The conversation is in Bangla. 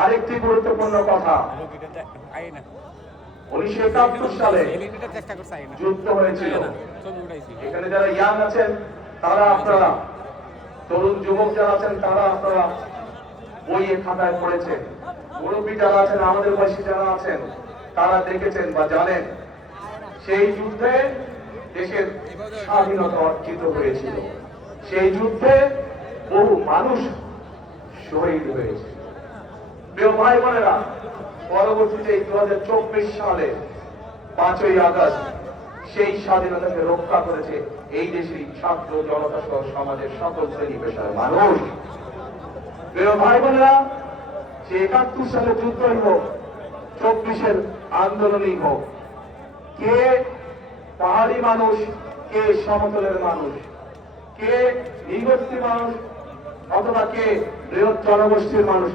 আরেকটি গুরুত্বপূর্ণ কথা, 1971 সালে যুদ্ধ হয়েছিল। এখানে যারা ইয়াং আছেন তারা আপনারা, তরুণ যুবক যারা আছেন তারা আপনারা বইয়ে খাতায় পড়েছেন, মুরব্বী যারা আছেন, আমাদের বয়সী যারা আছেন তারা দেখেছেন বা জানেন সেই যুদ্ধে দেশের স্বাধীনতা অর্জিত হয়েছিল। সেই যুদ্ধে বহু মানুষ শহীদ হয়েছে। প্রিয় ভাই বোনেরা, পরবর্তীতে 2024 সালে 5ই আগস্ট সেই স্বাধীনতাকে রক্ষা করেছে এই দেশের ছাত্র জনতা সহ সমাজের সকল শ্রেণী পেশার মানুষ। প্রিয় ভাই বোনেরা, সে 71 সালে যুদ্ধই হোক, 24-এর আন্দোলনই হোক, কে পাহাড়ি মানুষ, কে সমতলের মানুষ, কে নৃগোষ্ঠী মানুষ অথবা কে বৃহৎ জনগোষ্ঠীর মানুষ,